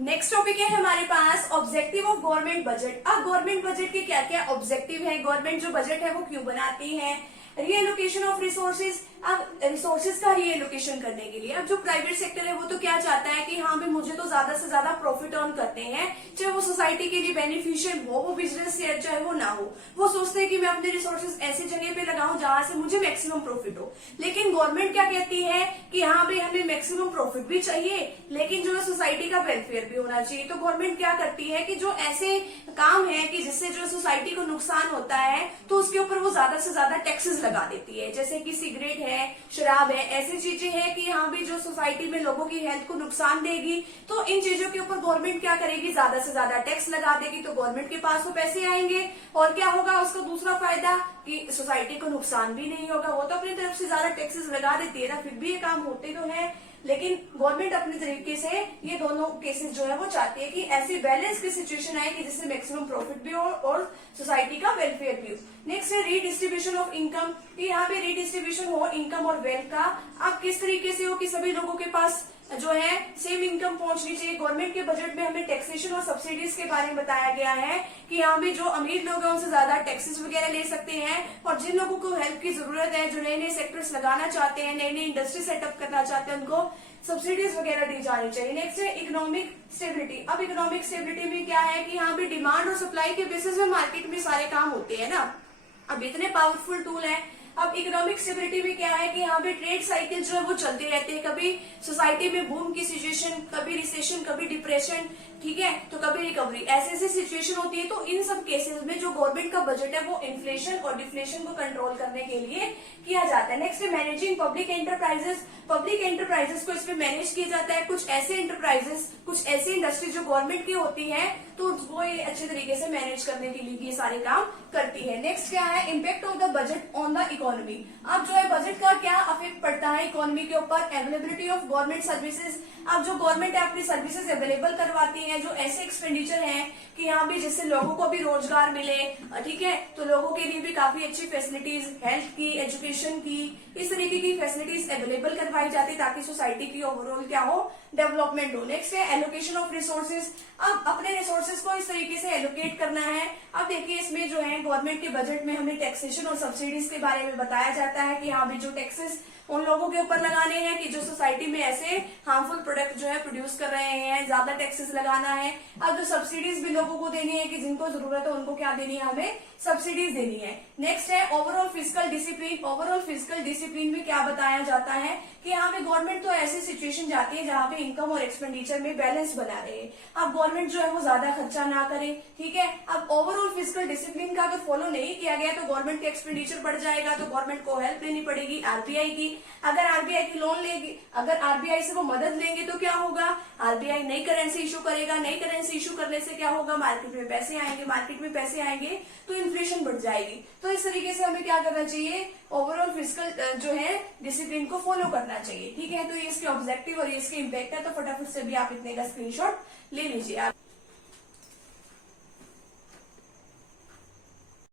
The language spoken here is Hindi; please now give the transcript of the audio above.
नेक्स्ट टॉपिक है हमारे पास ऑब्जेक्टिव ऑफ गवर्नमेंट बजट। अब गवर्नमेंट बजट के क्या क्या ऑब्जेक्टिव है, गवर्नमेंट जो बजट है वो क्यों बनाती है, रीएलोकेशन ऑफ रिसोर्सेज। अब रिसोर्सेज का रीएलोकेशन करने के लिए अब जो प्राइवेट सेक्टर है वो तो क्या चाहता है कि हाँ भाई मुझे तो ज्यादा से ज्यादा प्रॉफिट अर्न करते हैं, चाहे वो सोसाइटी के लिए बेनिफिशियल हो, वो बिजनेस से चाहे वो ना हो। वो सोचते हैं कि मैं अपने रिसोर्सेज ऐसी जगह पे लगाऊं जहां से मुझे मैक्सिमम प्रॉफिट हो। लेकिन गवर्नमेंट क्या कहती है कि हाँ भाई हमें मैक्सिमम प्रॉफिट भी चाहिए लेकिन जो है सोसाइटी का वेलफेयर भी होना चाहिए। तो गवर्नमेंट क्या करती है कि जो ऐसे काम है कि जिससे जो सोसाइटी को नुकसान होता है तो उसके ऊपर वो ज्यादा से ज्यादा टैक्सेस लगा देती है। जैसे कि सिगरेट है, शराब है, ऐसी चीजें हैं कि हाँ भी जो सोसाइटी में लोगों की हेल्थ को नुकसान देगी, तो इन चीजों के ऊपर गवर्नमेंट क्या करेगी, ज्यादा से ज्यादा टैक्स लगा देगी। तो गवर्नमेंट के पास तो पैसे आएंगे और क्या होगा उसका दूसरा फायदा कि सोसाइटी को नुकसान भी नहीं होगा। वो तो अपनी तरफ से ज्यादा टैक्सेस लगा देती है ना, फिर भी ये काम होते तो है। लेकिन गवर्नमेंट अपने तरीके से ये दोनों केसेस जो है वो चाहती है कि ऐसी बैलेंस की सिचुएशन आए कि जिससे मैक्सिमम प्रॉफिट भी हो और सोसाइटी का वेलफेयर भी हो। नेक्स्ट है रीडिस्ट्रीब्यूशन ऑफ इनकम। यहाँ पे रीडिस्ट्रीब्यूशन हो इनकम और वेल्थ का। अब किस तरीके से हो कि सभी लोगों के पास जो है सेम इनकम पहुंचनी चाहिए। गवर्नमेंट के बजट में हमें टैक्सेशन और सब्सिडीज के बारे में बताया गया है कि यहाँ भी जो अमीर लोग हैं उनसे ज्यादा टैक्सेस वगैरह ले सकते हैं और जिन लोगों को हेल्प की जरूरत है, जो नए नए सेक्टर्स लगाना चाहते हैं, नई नई इंडस्ट्री सेटअप करना चाहते हैं, उनको सब्सिडीज वगैरह दी जानी चाहिए। नेक्स्ट है इकोनॉमिक स्टेबिलिटी। अब इकोनॉमिक स्टेबिलिटी में क्या है कि यहाँ भी डिमांड और सप्लाई के बेसिस में मार्केट में सारे काम होते हैं ना। अब इतने पावरफुल टूल है। अब इकोनॉमिक स्टेबिलिटी में क्या है कि यहाँ पे ट्रेड साइकिल जो है वो चलते रहते हैं। कभी सोसाइटी में बूम की सिचुएशन, कभी रिसेशन, कभी डिप्रेशन, ठीक है, तो कभी रिकवरी, ऐसी ऐसी सिचुएशन होती है। तो इन सब केसेस में जो गवर्नमेंट का बजट है वो इन्फ्लेशन और डिफ्लेशन को कंट्रोल करने के लिए किया जाता है। नेक्स्ट है managing public enterprises. Public enterprises को इसमें मैनेज किया जाता है। कुछ ऐसे एंटरप्राइजेस, कुछ ऐसी इंडस्ट्री जो गवर्नमेंट की होती है तो वो ये अच्छे तरीके से मैनेज करने के लिए ये सारे काम करती है। नेक्स्ट क्या है impact of the budget on the economy. अब जो है बजट का क्या इफेक्ट पड़ता है इकोनॉमी के ऊपर। Availability of government services. अब जो गवर्नमेंट है अपनी सर्विसेज अवेलेबल करवाती है, जो ऐसे एक्सपेंडिचर हैं कि यहाँ भी जिससे लोगों को भी रोजगार मिले, ठीक है, तो लोगों के लिए भी काफी अच्छी फैसिलिटीज, हेल्थ की, एजुकेशन की, इस तरीके की फैसिलिटीज अवेलेबल करवाई जाती ताकि सोसाइटी की ओवरऑल क्या हो, डेवलपमेंट हो। नेक्स्ट है एलोकेशन ऑफ रिसोर्सेज। अब अपने रिसोर्सेज को इस तरीके से एलोकेट करना है। अब देखिए इसमें जो है गवर्नमेंट के बजट में हमें टैक्सेशन और सब्सिडीज के बारे में बताया जाता है कि हाँ भी जो टैक्सेस उन लोगों के ऊपर लगाने हैं कि जो सोसाइटी में ऐसे हार्मफुल प्रोडक्ट जो है प्रोड्यूस कर रहे हैं, ज्यादा टैक्सेस लगाना है। अब जो सब्सिडीज भी लोगों को देनी है कि जिनको जरूरत है उनको क्या देनी है, हमें सब्सिडीज देनी है। नेक्स्ट है overall physical discipline. Overall physical discipline में क्या बताया जाता है कि यहाँ पे गवर्नमेंट तो ऐसी सिचुएशन जाती है जहाँ पे इनकम और एक्सपेंडिचर में बैलेंस बना रहे। अब गवर्नमेंट जो है वो ज्यादा खर्चा ना करे, ठीक है। अब ओवरऑल फिजिकल डिसिप्लिन का अगर फॉलो नहीं किया गया तो गवर्नमेंट का एक्सपेंडिचर बढ़ जाएगा, तो गवर्नमेंट को हेल्प लेनी पड़ेगी आरबीआई की। अगर आरबीआई की लोन लेगी, अगर आरबीआई से वो मदद लेंगे तो क्या होगा, आरबीआई नई करेंसी इशू करेगा। नई करेंसी इशू करने से क्या होगा, मार्केट में पैसे आएंगे, मार्केट में पैसे आएंगे तो इन्फ्लेशन बढ़ जाएगी। तो इस तरीके से हमें क्या करना चाहिए, ओवरऑल फिजिकल जो है डिसिप्लिन को फॉलो करना चाहिए, ठीक है। तो ये इसके ऑब्जेक्टिव और ये इसके इम्पैक्ट है। तो फटाफट से भी आप इतने का स्क्रीनशॉट ले लीजिए आप।